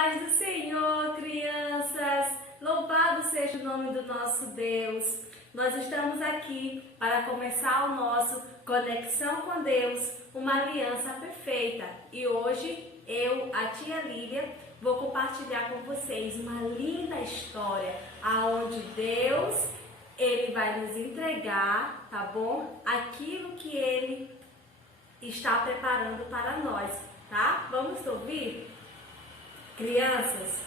paz do Senhor, crianças! Louvado seja o nome do nosso Deus! Nós estamos aqui para começar o nosso Conexão com Deus, uma aliança perfeita. E hoje eu, a tia Lília, vou compartilhar com vocês uma linda história aonde Deus, Ele vai nos entregar, tá bom? Aquilo que Ele está preparando para nós, tá? Vamos ouvir? Crianças,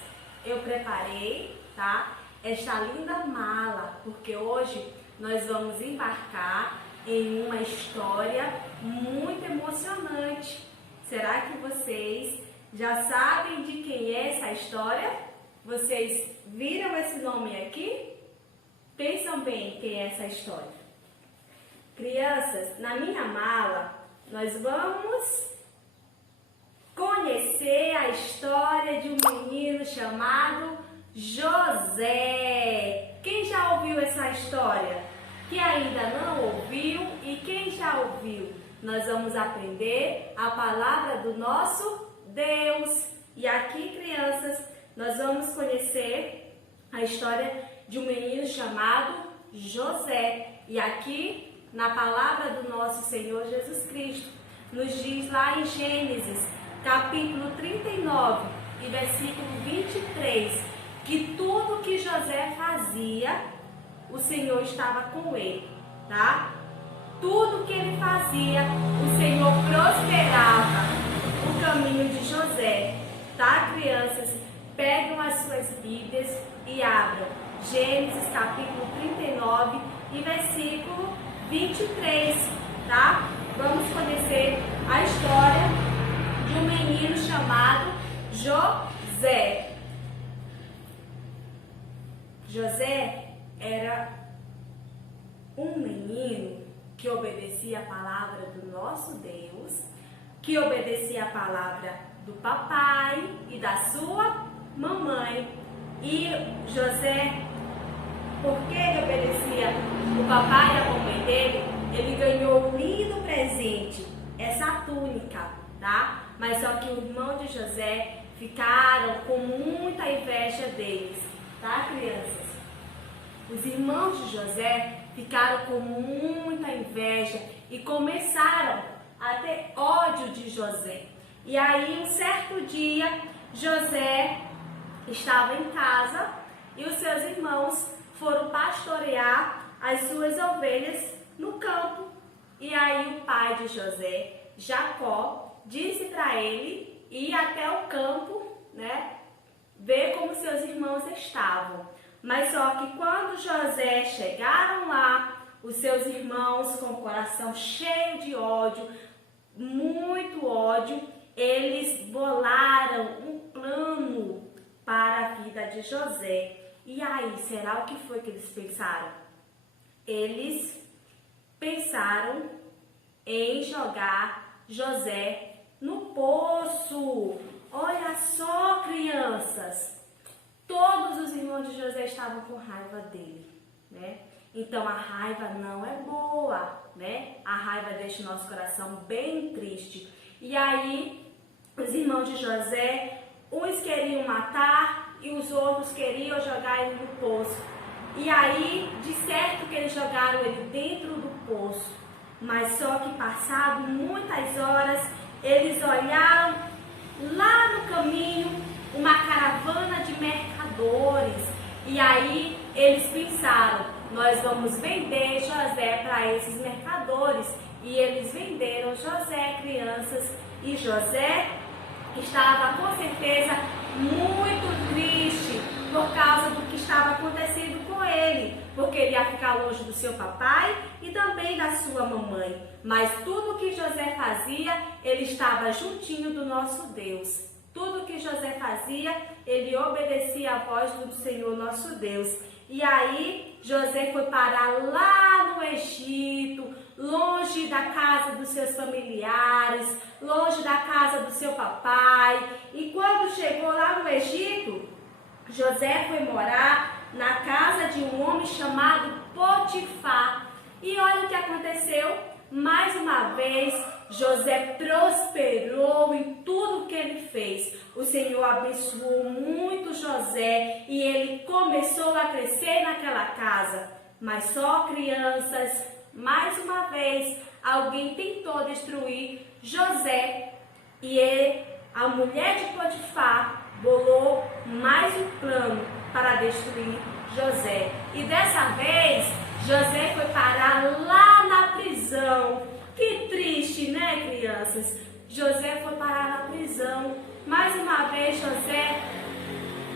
eu preparei, tá? Esta linda mala, porque hoje nós vamos embarcar em uma história muito emocionante. Será que vocês já sabem de quem é essa história? Vocês viram esse nome aqui? Pensam bem quem é essa história. Crianças, na minha mala, nós vamos conhecer a história de um menino chamado José. Quem já ouviu essa história? Quem ainda não ouviu e quem já ouviu? Nós vamos aprender a palavra do nosso Deus. E aqui, crianças, nós vamos conhecer a história de um menino chamado José. E aqui, na palavra do nosso Senhor Jesus Cristo, nos diz lá em Gênesis, capítulo 39 e versículo 23, que tudo que José fazia, o Senhor estava com ele, tá? Tudo que ele fazia, o Senhor prosperava o caminho de José, tá, crianças? Pegam as suas Bíblias e abram Gênesis capítulo 39 e versículo 23, tá? Vamos conhecer a história de um menino chamado José. José era um menino que obedecia a palavra do nosso Deus, que obedecia a palavra do papai e da sua mamãe. E José, porque ele obedecia o papai e a mamãe dele, ele ganhou um lindo presente, essa túnica, tá? Mas só que o irmão de José ficaram com muita inveja deles, tá, crianças? Os irmãos de José ficaram com muita inveja e começaram a ter ódio de José. E aí, um certo dia, José estava em casa e os seus irmãos foram pastorear as suas ovelhas no campo. E aí, o pai de José, Jacó, disse para ele ir até o campo, né, ver como seus irmãos estavam. Mas só que quando José chegaram lá, os seus irmãos com o coração cheio de ódio, muito ódio, eles bolaram um plano para a vida de José. E aí, será o que foi que eles pensaram? Eles pensaram em jogar José no poço. Olha só, crianças, todos os irmãos de José estavam com raiva dele, né? Então a raiva não é boa, né? A raiva deixa o nosso coração bem triste. E aí os irmãos de José, uns queriam matar e os outros queriam jogar ele no poço. E aí, de certo que eles jogaram ele dentro do poço, mas só que passado muitas horas, eles olharam lá no caminho uma caravana de mercadores. E aí eles pensaram, nós vamos vender José para esses mercadores. E eles venderam José, crianças. E José estava com certeza muito triste por causa do que estava acontecendo com ele, porque ele ia ficar longe do seu papai e também da sua mamãe. Mas tudo que José fazia, ele estava juntinho do nosso Deus. Tudo que José fazia, ele obedecia à voz do Senhor nosso Deus. E aí, José foi parar lá no Egito, longe da casa dos seus familiares, longe da casa do seu papai. E quando chegou lá no Egito, José foi morar na casa de um homem chamado Potifar. E olha o que aconteceu. Mais uma vez, José prosperou em tudo que ele fez. o Senhor abençoou muito José e ele começou a crescer naquela casa. Mas só crianças, mais uma vez, alguém tentou destruir José e a mulher de Potifar bolou mais um plano para destruir José. E dessa vez, José foi parar lá na prisão. Que triste, né, crianças? José foi parar na prisão. Mais uma vez, José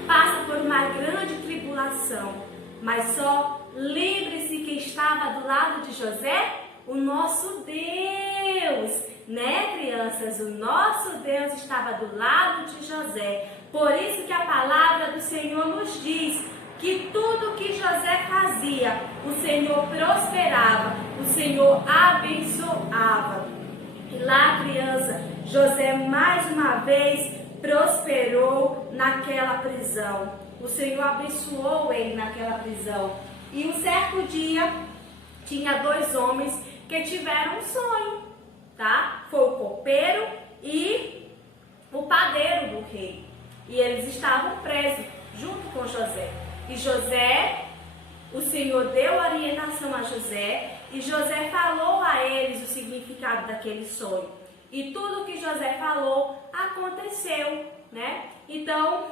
passa por uma grande tribulação. Mas só lembre-se quem estava do lado de José? O nosso Deus, né, crianças? O nosso Deus estava do lado de José. Por isso que a palavra do Senhor nos diz que tudo que José fazia, o Senhor prosperava, o Senhor abençoava. E lá, criança, José mais uma vez prosperou naquela prisão. O Senhor abençoou ele naquela prisão. E um certo dia, tinha dois homens que tiveram um sonho, tá? Foi o copeiro e o padeiro do rei. E eles estavam presos junto com José. E José, o Senhor deu orientação a José e José falou a eles o significado daquele sonho. E tudo que José falou aconteceu, né? Então,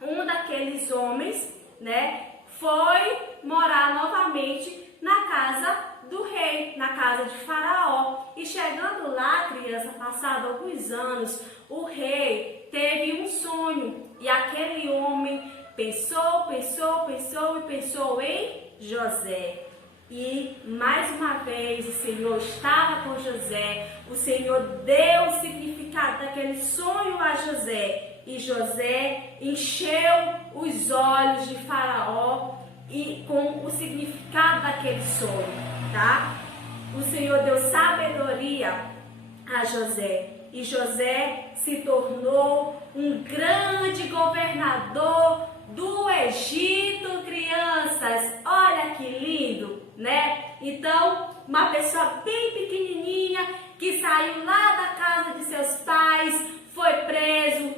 um daqueles homens, né, foi morar novamente na casa do rei, na casa de Faraó. E chegando lá, criança, passado alguns anos, o rei teve um sonho e aquele homem pensou em José. E mais uma vez o Senhor estava com José. O Senhor deu o significado daquele sonho a José. E José encheu os olhos de Faraó e com o significado daquele sonho, tá? O Senhor deu sabedoria a José. E José se tornou um grande governador do Egito, crianças. Olha que lindo, né? Então, uma pessoa bem pequenininha que saiu lá da casa de seus pais, foi preso,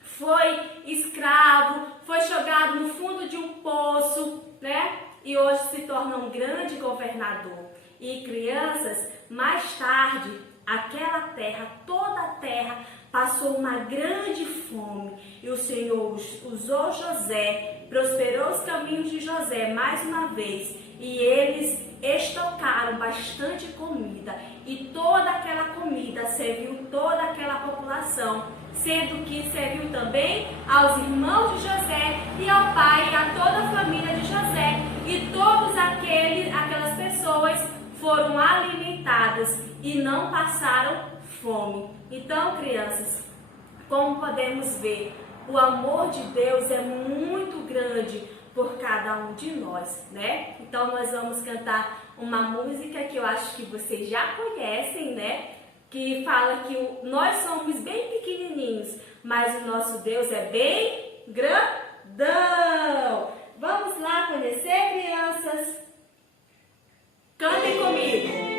foi escravo, foi jogado no fundo de um poço, né? E hoje se torna um grande governador. E crianças, mais tarde, aquela terra, toda a terra, passou uma grande fome e o Senhor usou José, prosperou os caminhos de José mais uma vez e eles estocaram bastante comida e toda aquela comida serviu toda aquela população, sendo que serviu também aos irmãos de José e ao pai e a toda a família de José e todas aquelas pessoas foram alimentadas e não passaram fome. Então, crianças, como podemos ver, o amor de Deus é muito grande por cada um de nós, né? Então, nós vamos cantar uma música que eu acho que vocês já conhecem, né? Que fala que nós somos bem pequenininhos, mas o nosso Deus é bem grandão. Vamos lá conhecer, crianças? Cantem comigo.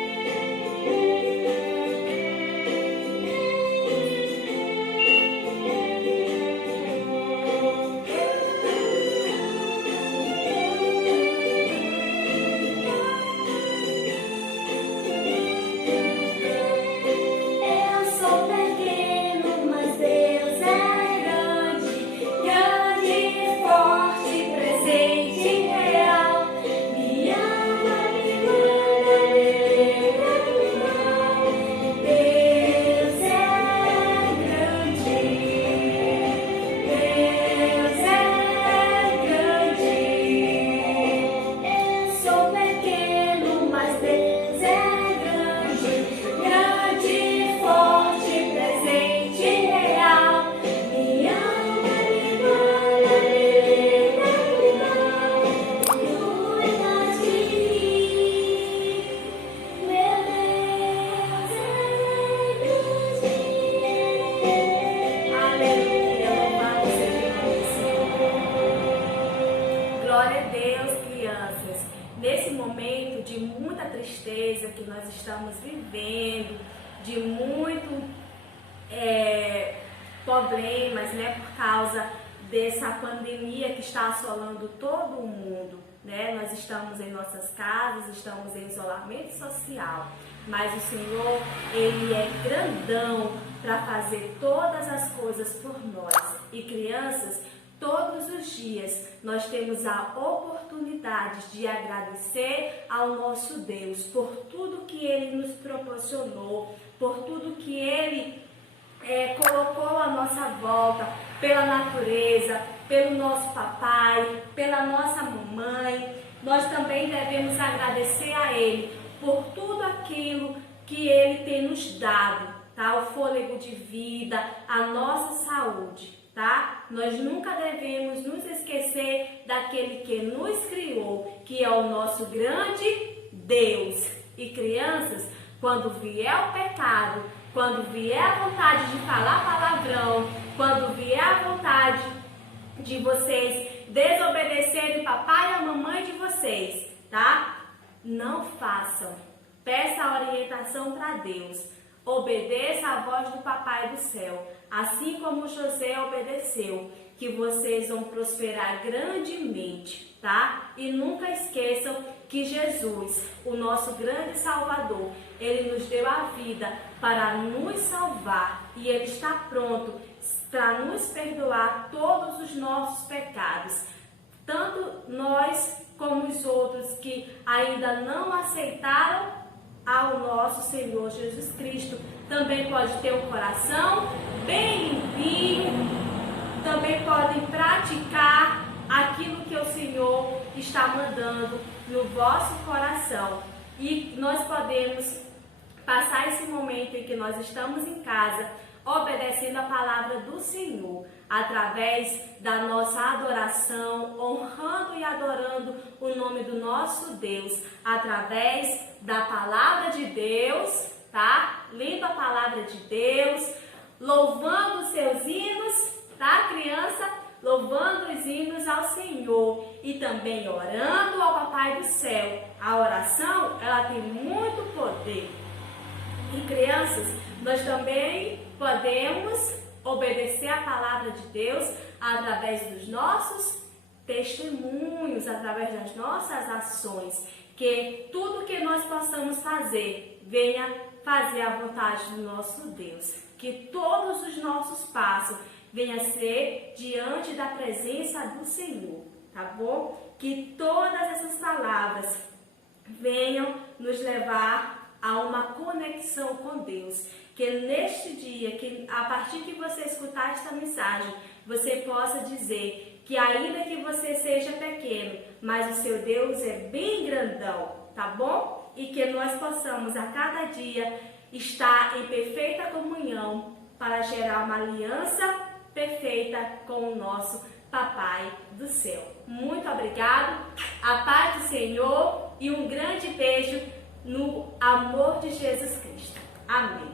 Nesse momento de muita tristeza que nós estamos vivendo, de muito problemas, né, por causa dessa pandemia que está assolando todo o mundo, né? Nós estamos em nossas casas, estamos em isolamento social, mas o Senhor, Ele é grandão para fazer todas as coisas por nós. E crianças, todos os dias nós temos a oportunidade de agradecer ao nosso Deus por tudo que Ele nos proporcionou, por tudo que Ele colocou à nossa volta, pela natureza, pelo nosso papai, pela nossa mamãe. Nós também devemos agradecer a Ele por tudo aquilo que Ele tem nos dado, tá? O fôlego de vida, a nossa saúde, tá? Nós nunca devemos nos esquecer daquele que nos criou, que é o nosso grande Deus. E crianças, quando vier o pecado, quando vier a vontade de falar palavrão, quando vier a vontade de vocês desobedecerem o papai e a mamãe de vocês, tá? Não façam. Peça a orientação para Deus. Obedeça a voz do papai do céu, assim como José obedeceu, que vocês vão prosperar grandemente, tá? E nunca esqueçam que Jesus, o nosso grande Salvador, Ele nos deu a vida para nos salvar e Ele está pronto para nos perdoar todos os nossos pecados, tanto nós como os outros que ainda não aceitaram ao nosso Senhor Jesus Cristo. Também pode ter um coração bem limpinho, também podem praticar aquilo que o Senhor está mandando no vosso coração. E nós podemos passar esse momento em que nós estamos em casa, obedecendo a palavra do Senhor, através da nossa adoração, honrando e adorando o nome do nosso Deus, através da palavra de Deus, tá? Lendo a palavra de Deus, louvando os seus hinos, tá, criança? Louvando os hinos ao Senhor e também orando ao Papai do Céu. A oração, ela tem muito poder. E crianças, nós também podemos obedecer a palavra de Deus através dos nossos testemunhos, através das nossas ações. Que tudo que nós possamos fazer, venha fazer a vontade do nosso Deus. Que todos os nossos passos venha ser diante da presença do Senhor, tá bom? Que todas essas palavras venham nos levar a uma conexão com Deus. Que neste dia, que a partir que você escutar esta mensagem, você possa dizer que ainda que você seja pequeno, mas o seu Deus é bem grandão, tá bom? E que nós possamos a cada dia estar em perfeita comunhão para gerar uma aliança perfeita com o nosso Papai do Céu. Muito obrigado, a paz do Senhor e um grande beijo no amor de Jesus Cristo. Amém.